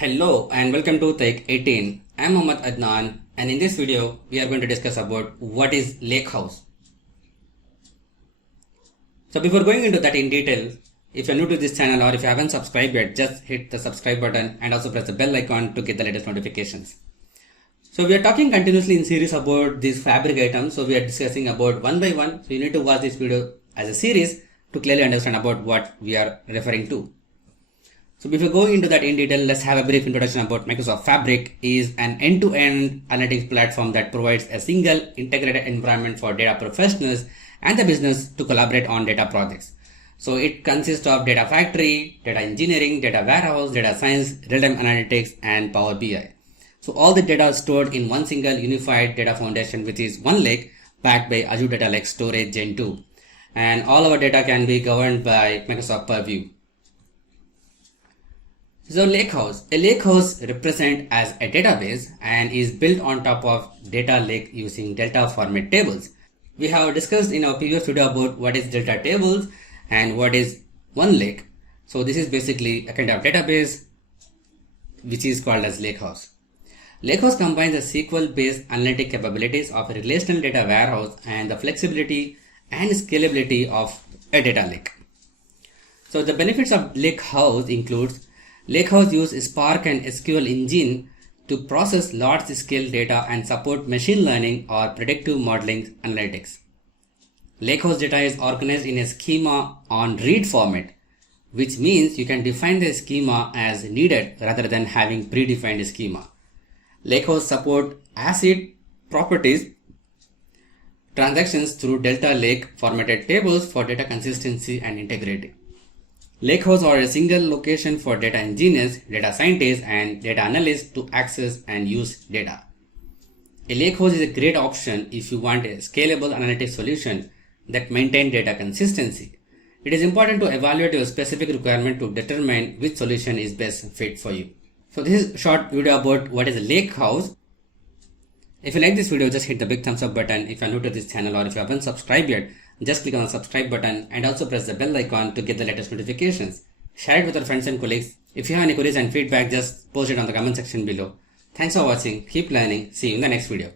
Hello and welcome to taik18. I'm Mohammad Adnan, and in this video we are going to discuss about what is Lakehouse. So before going into that in detail, if you're new to this channel or if you haven't subscribed yet, just hit the subscribe button and also press the bell icon to get the latest notifications. So we are talking continuously in series about these fabric items. So we are discussing about one by one. So you need to watch this video as a series to clearly understand about what we are referring to. So before going into that in detail, let's have a brief introduction about Microsoft Fabric. Is an end-to-end analytics platform that provides a single integrated environment for data professionals and the business to collaborate on data projects. So it consists of data factory, data engineering, data warehouse, data science, real-time analytics, and Power BI. So all the data is stored in one single unified data foundation, which is OneLake, backed by Azure Data Lake Storage Gen 2. And all our data can be governed by Microsoft Purview. So Lakehouse. A lakehouse represents as a database and is built on top of data lake using delta format tables. We have discussed in our previous video about what is delta tables and what is OneLake. So this is basically a kind of database which is called as Lakehouse. Lakehouse combines the SQL-based analytic capabilities of a relational data warehouse and the flexibility and scalability of a data lake. So the benefits of Lakehouse includes Lakehouse uses Spark and SQL engine to process large-scale data and support machine learning or predictive modeling analytics. Lakehouse data is organized in a schema on read format, which means you can define the schema as needed rather than having predefined schema. Lakehouse support ACID properties transactions through Delta Lake formatted tables for data consistency and integrity. Lakehouse are a single location for data engineers, data scientists, and data analysts to access and use data. A lakehouse is a great option if you want a scalable analytics solution that maintains data consistency. It is important to evaluate your specific requirement to determine which solution is best fit for you. So this is a short video about what is a lakehouse. If you like this video, just hit the big thumbs up button. If you are new to this channel or if you haven't subscribed yet, just click on the subscribe button and also press the bell icon to get the latest notifications. Share it with your friends and colleagues. If you have any queries and feedback, just post it on the comment section below. Thanks for watching. Keep learning. See you in the next video.